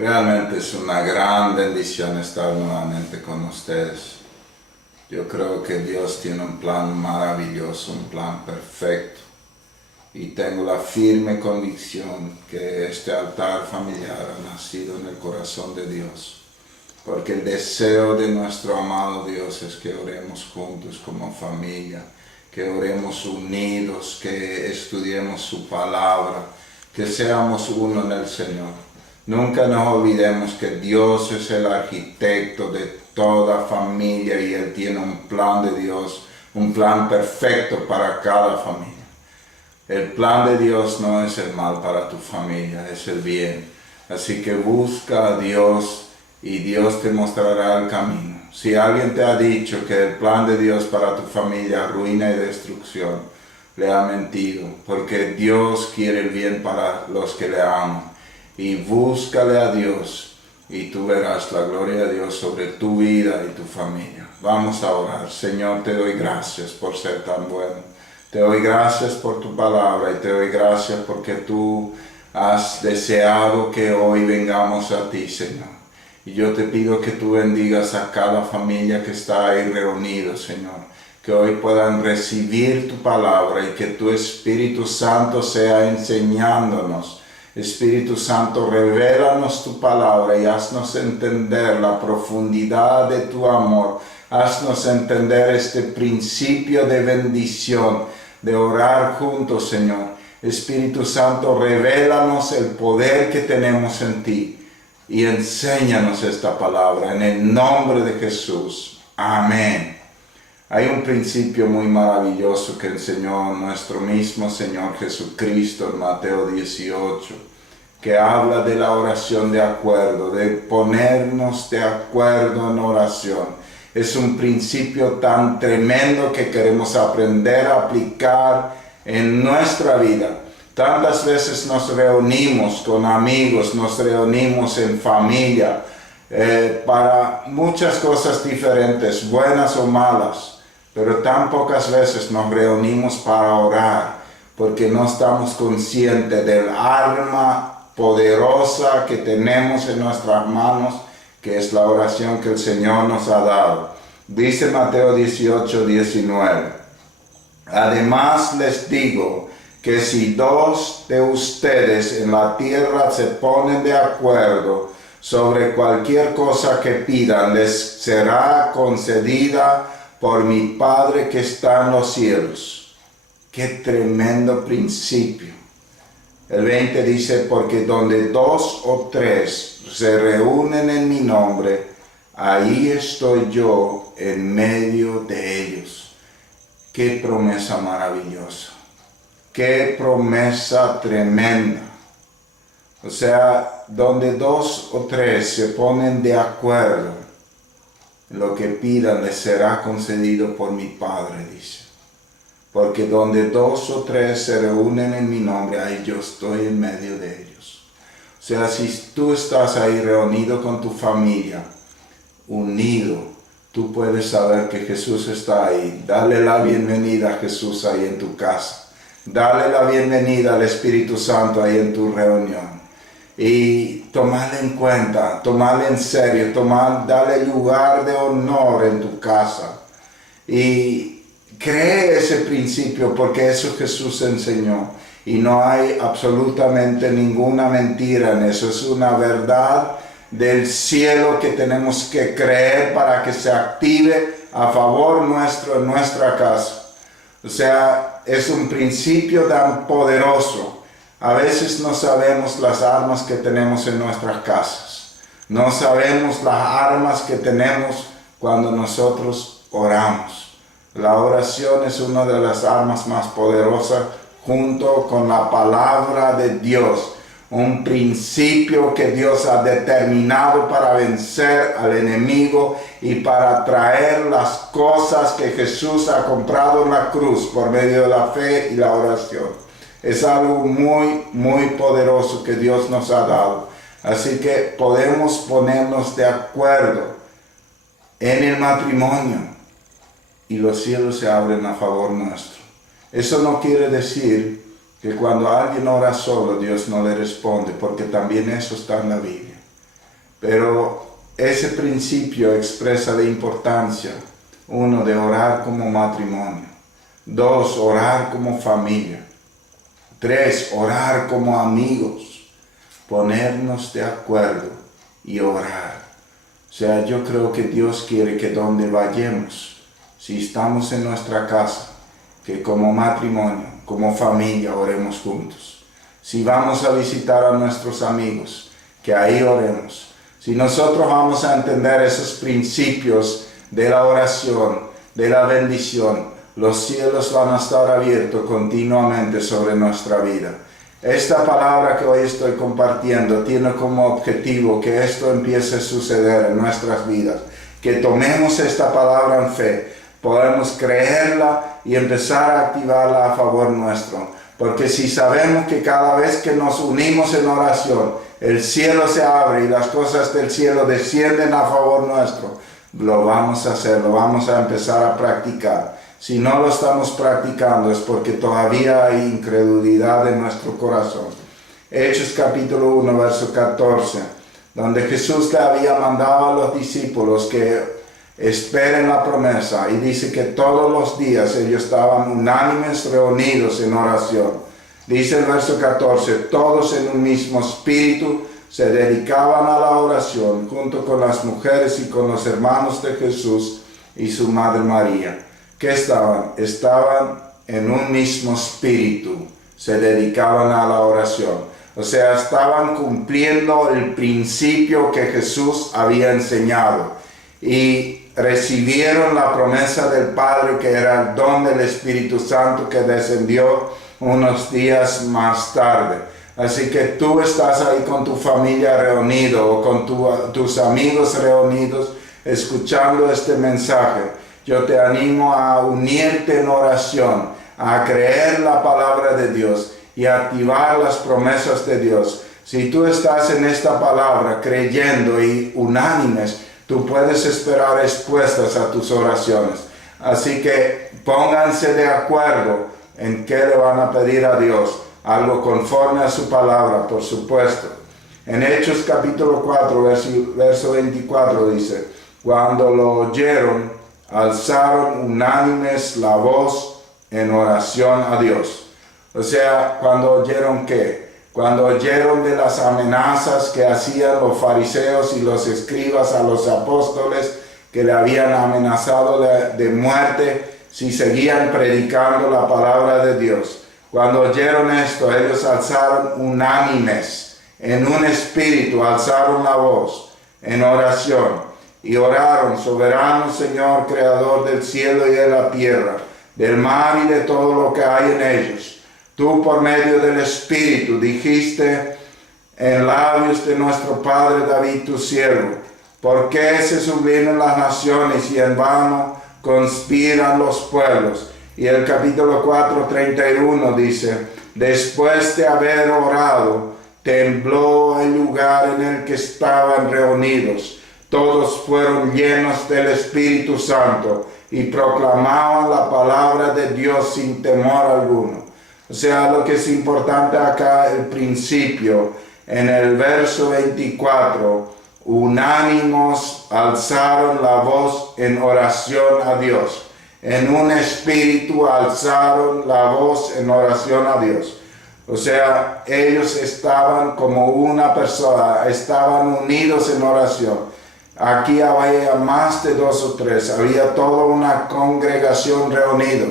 Realmente es una gran bendición estar nuevamente con ustedes. Yo creo que Dios tiene un plan maravilloso, un plan perfecto. Y tengo la firme convicción que este altar familiar ha nacido en el corazón de Dios. Porque el deseo de nuestro amado Dios es que oremos juntos como familia, que oremos unidos, que estudiemos su palabra, que seamos uno en el Señor. Nunca nos olvidemos que Dios es el arquitecto de toda familia y Él tiene un plan de Dios, un plan perfecto para cada familia. El plan de Dios no es el mal para tu familia, es el bien. Así que busca a Dios y Dios te mostrará el camino. Si alguien te ha dicho que el plan de Dios para tu familia es ruina y destrucción, le ha mentido, porque Dios quiere el bien para los que le aman. Y búscale a Dios y tú verás la gloria de Dios sobre tu vida y tu familia. Vamos a orar. Señor, te doy gracias por ser tan bueno. Te doy gracias por tu palabra y te doy gracias porque tú has deseado que hoy vengamos a ti, Señor. Y yo te pido que tú bendigas a cada familia que está ahí reunido, Señor. Que hoy puedan recibir tu palabra y que tu Espíritu Santo sea enseñándonos. Espíritu Santo, revélanos tu palabra y haznos entender la profundidad de tu amor. Haznos entender este principio de bendición, de orar juntos, Señor. Espíritu Santo, revélanos el poder que tenemos en ti y enséñanos esta palabra en el nombre de Jesús. Amén. Hay un principio muy maravilloso que enseñó nuestro mismo Señor Jesucristo en Mateo 18, que habla de la oración de acuerdo, de ponernos de acuerdo en oración. Es un principio tan tremendo que queremos aprender a aplicar en nuestra vida. Tantas veces nos reunimos con amigos, nos reunimos en familia, para muchas cosas diferentes, buenas o malas. Pero tan pocas veces nos reunimos para orar, porque no estamos conscientes del arma poderosa que tenemos en nuestras manos, que es la oración que el Señor nos ha dado. Dice Mateo 18, 19. Además les digo que si dos de ustedes en la tierra se ponen de acuerdo sobre cualquier cosa que pidan, les será concedida por mi Padre que está en los cielos. ¡Qué tremendo principio! El 20 dice, porque donde dos o tres se reúnen en mi nombre, ahí estoy yo en medio de ellos. ¡Qué promesa maravillosa! ¡Qué promesa tremenda! O sea, donde dos o tres se ponen de acuerdo, lo que pidan les será concedido por mi Padre, dice. Porque donde dos o tres se reúnen en mi nombre, ahí yo estoy en medio de ellos. O sea, si tú estás ahí reunido con tu familia, unido, tú puedes saber que Jesús está ahí. Dale la bienvenida a Jesús ahí en tu casa. Dale la bienvenida al Espíritu Santo ahí en tu reunión. Y tomarle en cuenta, tomarle en serio, darle lugar de honor en tu casa. Y cree ese principio porque eso Jesús enseñó. Y no hay absolutamente ninguna mentira en eso. Es una verdad del cielo que tenemos que creer para que se active a favor nuestro en nuestra casa. O sea, es un principio tan poderoso. A veces no sabemos las armas que tenemos en nuestras casas. No sabemos las armas que tenemos cuando nosotros oramos. La oración es una de las armas más poderosas junto con la palabra de Dios. Un principio que Dios ha determinado para vencer al enemigo y para traer las cosas que Jesús ha comprado en la cruz por medio de la fe y la oración. Es algo muy, muy poderoso que Dios nos ha dado. Así que podemos ponernos de acuerdo en el matrimonio y los cielos se abren a favor nuestro. Eso no quiere decir que cuando alguien ora solo, Dios no le responde, porque también eso está en la Biblia. Pero ese principio expresa la importancia, uno, de orar como matrimonio, dos, orar como familia, tres, orar como amigos, ponernos de acuerdo y orar. O sea, yo creo que Dios quiere que donde vayamos, si estamos en nuestra casa, que como matrimonio, como familia, oremos juntos. Si vamos a visitar a nuestros amigos, que ahí oremos. Si nosotros vamos a entender esos principios de la oración, de la bendición, los cielos van a estar abiertos continuamente sobre nuestra vida. Esta palabra que hoy estoy compartiendo tiene como objetivo que esto empiece a suceder en nuestras vidas, que tomemos esta palabra en fe, podemos creerla y empezar a activarla a favor nuestro. Porque si sabemos que cada vez que nos unimos en oración, el cielo se abre y las cosas del cielo descienden a favor nuestro, lo vamos a hacer, lo vamos a empezar a practicar. Si no lo estamos practicando es porque todavía hay incredulidad en nuestro corazón. Hechos capítulo 1, verso 14, donde Jesús le había mandado a los discípulos que esperen la promesa, y dice que todos los días ellos estaban unánimes reunidos en oración. Dice el verso 14, todos en un mismo espíritu se dedicaban a la oración junto con las mujeres y con los hermanos de Jesús y su madre María. ¿Qué estaban? Estaban en un mismo espíritu, se dedicaban a la oración. O sea, estaban cumpliendo el principio que Jesús había enseñado y recibieron la promesa del Padre, que era el don del Espíritu Santo que descendió unos días más tarde. Así que tú estás ahí con tu familia reunido o con tus amigos reunidos escuchando este mensaje. Yo te animo a unirte en oración, a creer la palabra de Dios y a activar las promesas de Dios. Si tú estás en esta palabra creyendo y unánimes, tú puedes esperar respuestas a tus oraciones. Así que pónganse de acuerdo en qué le van a pedir a Dios. Algo conforme a su palabra, por supuesto. En Hechos capítulo 4, verso 24 dice, cuando lo oyeron, alzaron unánimes la voz en oración a Dios. O sea, cuando oyeron ¿qué? Cuando oyeron de las amenazas que hacían los fariseos y los escribas a los apóstoles, que le habían amenazado de muerte si seguían predicando la palabra de Dios. Cuando oyeron esto, ellos alzaron unánimes, en un espíritu, alzaron la voz en oración y oraron: soberano Señor, creador del cielo y de la tierra, del mar y de todo lo que hay en ellos. Tú por medio del Espíritu dijiste en labios de nuestro Padre David, tu siervo: ¿por qué se subliman las naciones y en vano conspiran los pueblos? Y el capítulo 4, 31 dice: después de haber orado, tembló el lugar en el que estaban reunidos. Todos fueron llenos del Espíritu Santo y proclamaban la palabra de Dios sin temor alguno. O sea, lo que es importante acá, el principio, en el verso 24, unánimos alzaron la voz en oración a Dios. En un espíritu alzaron la voz en oración a Dios. O sea, ellos estaban como una persona, estaban unidos en oración. Aquí había más de 2 o 3, había toda una congregación reunida.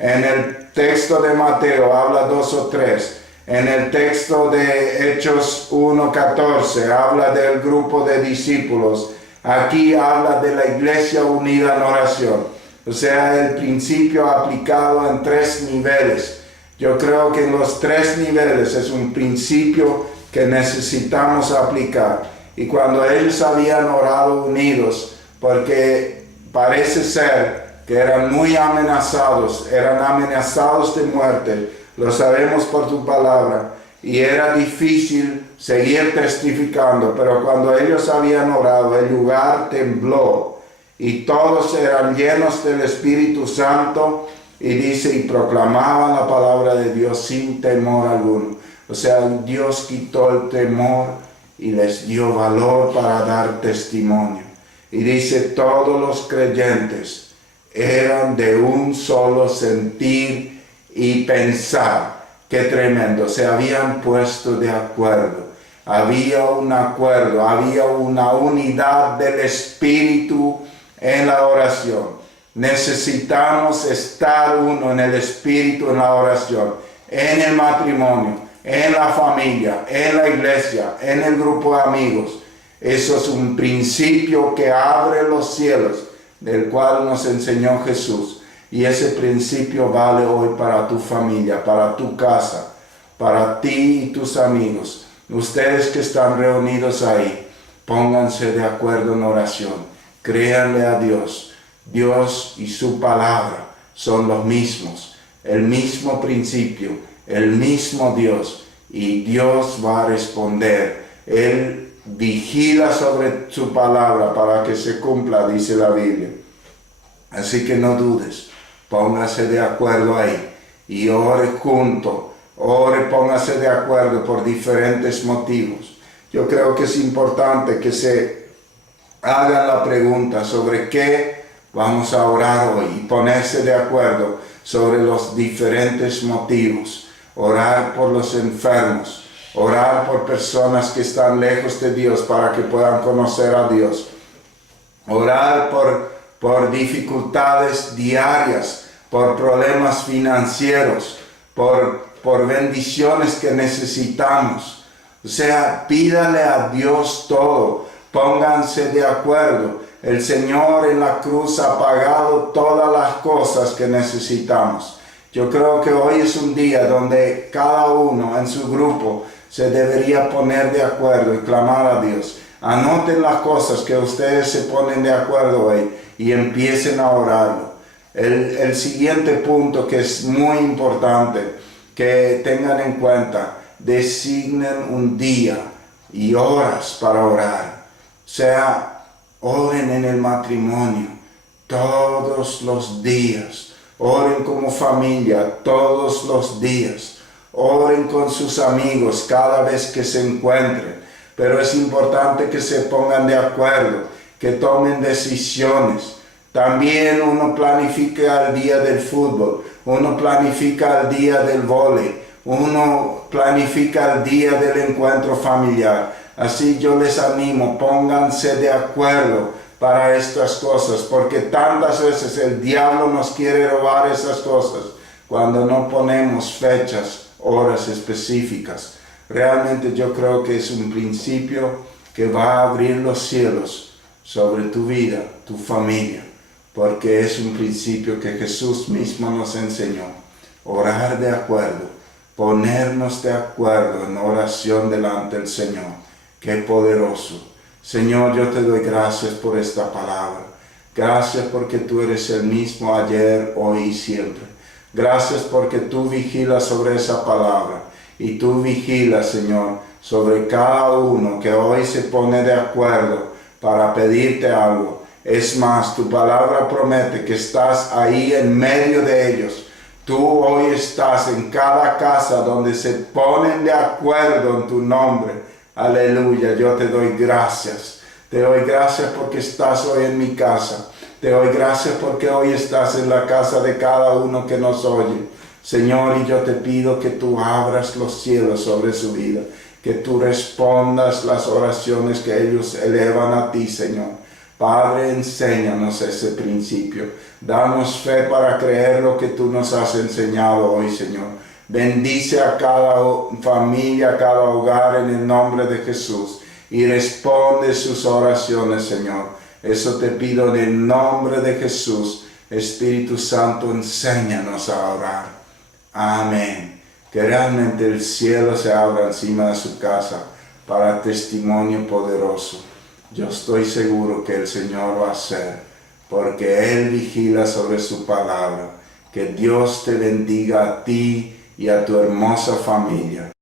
En el texto de Mateo habla 2 o 3. En el texto de Hechos 1:14 habla del grupo de discípulos. Aquí habla de la iglesia unida en oración. O sea, el principio aplicado en 3 niveles. Yo creo que en los 3 niveles es un principio que necesitamos aplicar. Y cuando ellos habían orado unidos, porque parece ser que eran muy amenazados, eran amenazados de muerte, lo sabemos por tu palabra, y era difícil seguir testificando, pero cuando ellos habían orado, el lugar tembló, y todos eran llenos del Espíritu Santo, y dice, y proclamaban la palabra de Dios sin temor alguno. O sea, Dios quitó el temor y les dio valor para dar testimonio. Y dice, todos los creyentes eran de un solo sentir y pensar. Qué tremendo, se habían puesto de acuerdo. Había un acuerdo, había una unidad del Espíritu en la oración. Necesitamos estar uno en el Espíritu en la oración, en el matrimonio, en la familia, en la iglesia, en el grupo de amigos. Eso es un principio que abre los cielos, del cual nos enseñó Jesús. Y ese principio vale hoy para tu familia, para tu casa, para ti y tus amigos. Ustedes que están reunidos ahí, pónganse de acuerdo en oración. Créanle a Dios. Dios y su palabra son los mismos. El mismo principio, el mismo Dios. Y Dios va a responder. Él vigila sobre su palabra para que se cumpla, dice la Biblia. Así que no dudes. Póngase de acuerdo ahí y ore junto. Ore, póngase de acuerdo por diferentes motivos. Yo creo que es importante que se hagan la pregunta sobre qué vamos a orar hoy y ponerse de acuerdo sobre los diferentes motivos. Orar por los enfermos, orar por personas que están lejos de Dios para que puedan conocer a Dios. Orar por dificultades diarias, por problemas financieros, por bendiciones que necesitamos. O sea, pídale a Dios todo, pónganse de acuerdo. El Señor en la cruz ha pagado todas las cosas que necesitamos. Yo creo que hoy es un día donde cada uno en su grupo se debería poner de acuerdo y clamar a Dios. Anoten las cosas que ustedes se ponen de acuerdo hoy y empiecen a orarlo. El siguiente punto que es muy importante que tengan en cuenta, designen un día y horas para orar. O sea, oren en el matrimonio todos los días. Oren como familia todos los días. Oren con sus amigos cada vez que se encuentren. Pero es importante que se pongan de acuerdo, que tomen decisiones. También uno planifica el día del fútbol, uno planifica el día del vóley, uno planifica el día del encuentro familiar. Así yo les animo, pónganse de acuerdo para estas cosas, porque tantas veces el diablo nos quiere robar esas cosas cuando no ponemos fechas, horas específicas. Realmente yo creo que es un principio que va a abrir los cielos sobre tu vida, tu familia, porque es un principio que Jesús mismo nos enseñó. Orar de acuerdo, ponernos de acuerdo en oración delante del Señor. ¡Qué poderoso! Señor, yo te doy gracias por esta palabra. Gracias porque tú eres el mismo ayer, hoy y siempre. Gracias porque tú vigilas sobre esa palabra. Y tú vigilas, Señor, sobre cada uno que hoy se pone de acuerdo para pedirte algo. Es más, tu palabra promete que estás ahí en medio de ellos. Tú hoy estás en cada casa donde se ponen de acuerdo en tu nombre. Aleluya, yo te doy gracias. Te doy gracias porque estás hoy en mi casa. Te doy gracias porque hoy estás en la casa de cada uno que nos oye. Señor, y yo te pido que tú abras los cielos sobre su vida. Que tú respondas las oraciones que ellos elevan a ti, Señor. Padre, enséñanos ese principio. Danos fe para creer lo que tú nos has enseñado hoy, Señor. Bendice a cada familia, a cada hogar en el nombre de Jesús y responde sus oraciones, Señor. Eso te pido en el nombre de Jesús. Espíritu Santo, enséñanos a orar. Amén. Que realmente el cielo se abra encima de su casa para testimonio poderoso. Yo estoy seguro que el Señor va a hacer, porque Él vigila sobre su palabra. Que Dios te bendiga a ti y a tu hermosa familia.